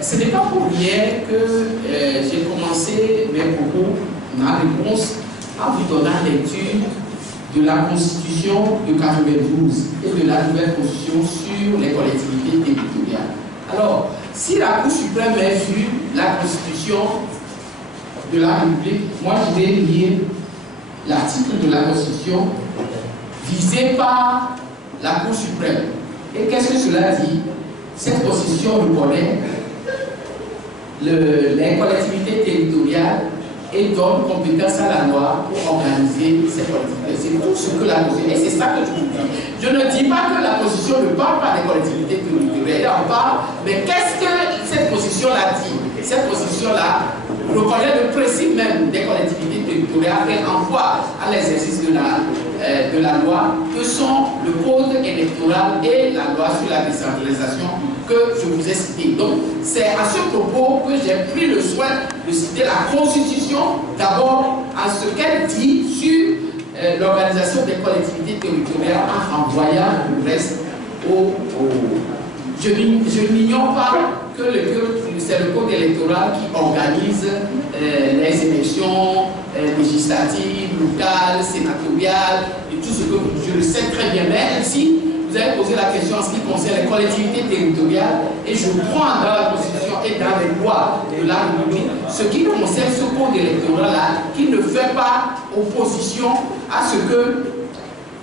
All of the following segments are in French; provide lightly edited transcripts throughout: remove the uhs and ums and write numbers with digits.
ce n'est pas pour rien que j'ai commencé mes propos, ma réponse, en vous donnant lecture de la Constitution de 92 et de la nouvelle Constitution sur les collectivités territoriales. Alors, si la Cour suprême a vu la Constitution de la République, moi je vais lire l'article de la Constitution visé par la Cour suprême. Et qu'est-ce que cela dit? Cette Constitution reconnaît les collectivités territoriales et donne compétence à la loi pour organiser ces collectivités. C'est tout ce que la Constitution, et c'est ça que je vous dis. Je ne dis pas que la Constitution ne parle pas des collectivités territoriales, elle en parle, mais qu'est-ce que cette Constitution-là dit? Cette Constitution-là reconnaît le principe même des collectivités territoriales et envoie à l'exercice de la loi, que sont le code électoral et la loi sur la décentralisation que je vous ai cité. Donc, c'est à ce propos que j'ai pris le soin de citer la Constitution, d'abord à ce qu'elle dit sur l'organisation des collectivités territoriales en renvoyant le reste au... Je n'ignore pas que c'est le code électoral qui organise les élections législatives, locales, sénatoriales, et tout ce que je le sais très bien. Mais ici, vous avez posé la question en ce qui concerne les collectivités territoriales, et je prends dans la Constitution et dans les lois de la République ce qui concerne ce code électoral-là, qui ne fait pas opposition à ce que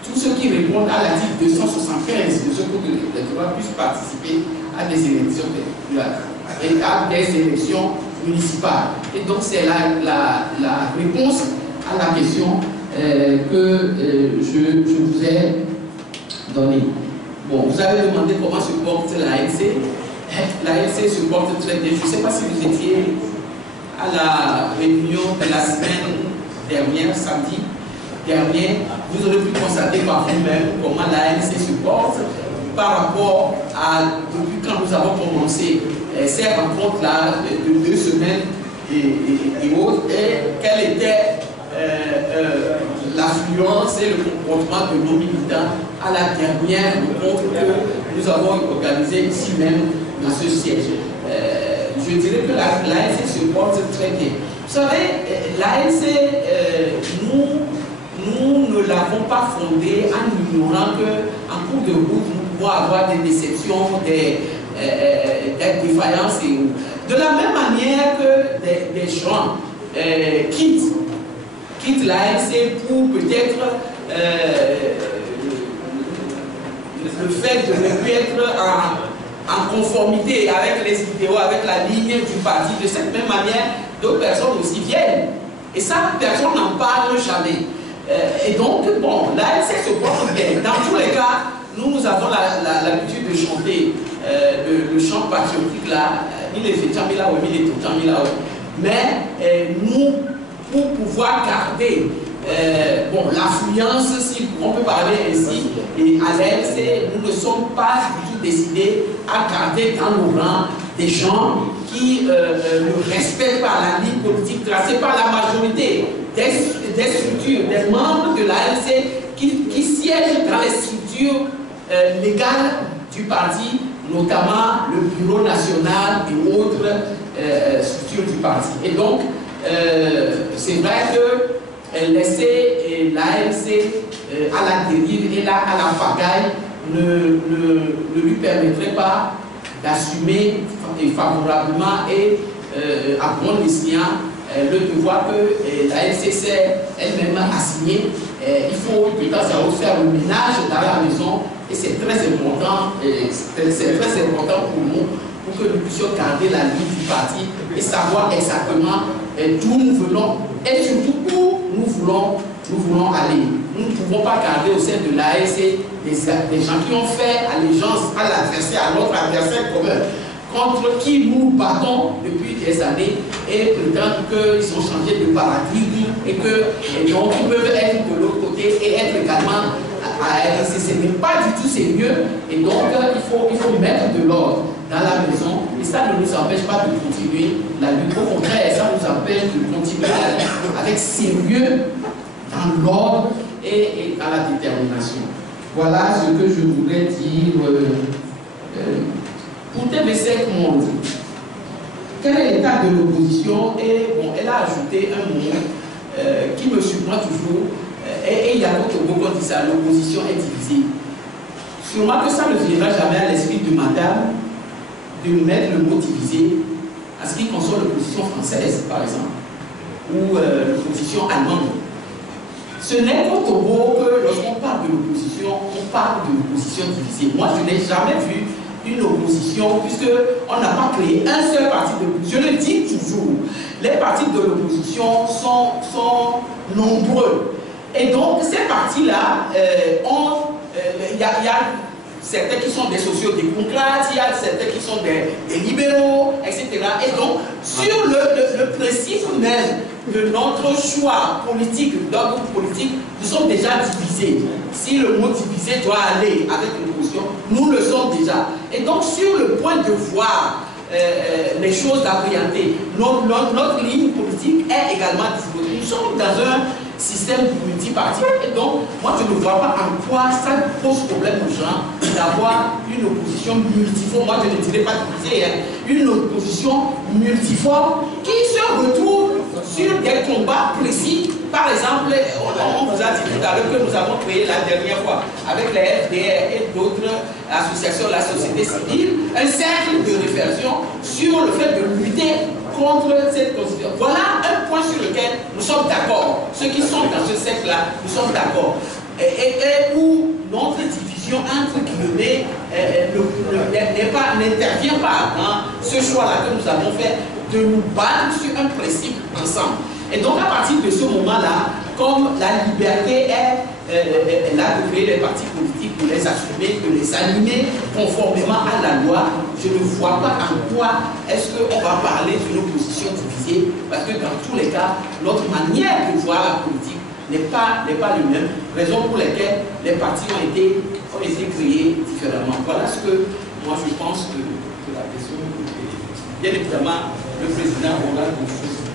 tous ceux qui répondent à l'article 275 de ce code électoral puissent participer à des élections et à des élections municipales. Et donc c'est la réponse à la question que je vous ai donnée. Bon, vous avez demandé comment se porte l'ANC. L'ANC se porte très bien. Je ne sais pas si vous étiez à la réunion de la semaine dernière, samedi dernier, vous aurez pu constater par vous-même comment l'ANC se porte par rapport à, depuis quand nous avons commencé ces rencontres-là de 2 semaines et autres, et quelle était l'affluence et le comportement de nos militants à la dernière rencontre que nous avons organisée ici même dans ce siège. Je dirais que l'ANC se porte très bien. Vous savez, l'ANC, nous ne l'avons pas fondée en ignorant qu'en cours de route, nous pouvons avoir des déceptions, des défaillances et autres. De la même manière que des gens quittent l'ANC pour peut-être le fait de ne plus être en conformité avec les idéaux, avec la ligne du parti. De cette même manière, d'autres personnes aussi viennent. Et ça, personne n'en parle jamais. Et donc, bon, l'ANC se porte bien. Dans tous les cas, nous avons l'habitude de chanter le chant patriotique là, il est fait Tchamila ou il est tout Tchamila. Mais nous, pour pouvoir garder l'affluence, si on peut parler ainsi, et à l'ANC, nous ne sommes pas du tout décidés à garder dans nos rangs des gens qui ne respectent pas la ligne politique tracée par la majorité des structures, des membres de l'ANC qui siègent dans les structures légales du parti, notamment le bureau national et autres structures du parti. Et donc, c'est vrai que laisser l'ANC à la dérive et à la pagaille ne lui permettrait pas d'assumer favorablement et à bon escient le devoir que l'ANC s'est elle-même assignée. Il faut de temps à autre faire le ménage dans la maison et c'est très important, pour nous pour que nous puissions garder la ligne du parti et savoir exactement d'où nous venons et surtout où nous voulons aller. Nous ne pouvons pas garder au sein de l'ANC des gens qui ont fait allégeance à l'adversaire, à notre adversaire commun, contre qui nous battons depuis des années et prétendent qu'ils ont changé de paradigme et donc ils peuvent être de l'autre côté et être également à RNC. Ce n'est pas du tout sérieux et donc il faut mettre de l'ordre dans la maison et ça ne nous empêche pas de continuer la lutte. Au contraire, ça nous empêche de continuer la lutte avec sérieux, dans l'ordre et à la détermination. Voilà ce que je voudrais dire. Pour TV5 Monde, quel est l'état de l'opposition? Et bon, elle a ajouté un mot qui me surprend toujours. Et il y a d'autres mots qui disent ça, l'opposition est divisée. Sûrement que ça ne viendra jamais à l'esprit de madame de nous mettre le mot divisé à ce qui concerne l'opposition française, par exemple, ou l'opposition allemande. Ce n'est qu'au Togo que lorsqu'on parle de l'opposition, on parle de l'opposition divisée. Moi, je n'ai jamais vu une opposition, puisqu'on n'a pas créé un seul parti de l'opposition. Je le dis toujours, les partis de l'opposition sont nombreux. Et donc, ces partis-là, il y a certains qui sont des sociaux-démocrates, il y a certains qui sont des libéraux, etc. Et donc, sur le principe même de notre choix politique, d'ordre politique, nous sommes déjà divisés. Si le mot divisé doit aller avec l'opposition, nous le sommes déjà. Et donc, sur le point de voir les choses appréhendées, notre ligne politique est également divisée. Nous sommes dans un système multipartite. Et donc, moi, je ne vois pas en quoi ça pose problème aux gens d'avoir une opposition multiforme. Moi, je ne dirais pas divisée, hein, une opposition multiforme qui se retrouve sur des combats précis. Par exemple, on vous a dit tout à l'heure que nous avons créé la dernière fois avec les FDR et d'autres associations de la société civile un cercle de réflexion sur le fait de lutter contre cette constitution. Voilà un point sur lequel nous sommes d'accord. Ceux qui sont dans ce cercle-là, nous sommes d'accord. Et où notre division entre guillemets n'intervient pas dans ce choix-là que nous avons fait de nous battre sur un principe ensemble. Et donc à partir de ce moment-là, comme la liberté est là de créer les partis politiques, de les assumer, de les animer conformément à la loi, je ne vois pas en quoi est-ce qu'on va parler d'une opposition divisée, parce que dans tous les cas, notre manière de voir la politique n'est pas la même, raison pour laquelle les partis ont été créés différemment. Voilà ce que moi je pense que la question. Bien évidemment, le président aura des choses.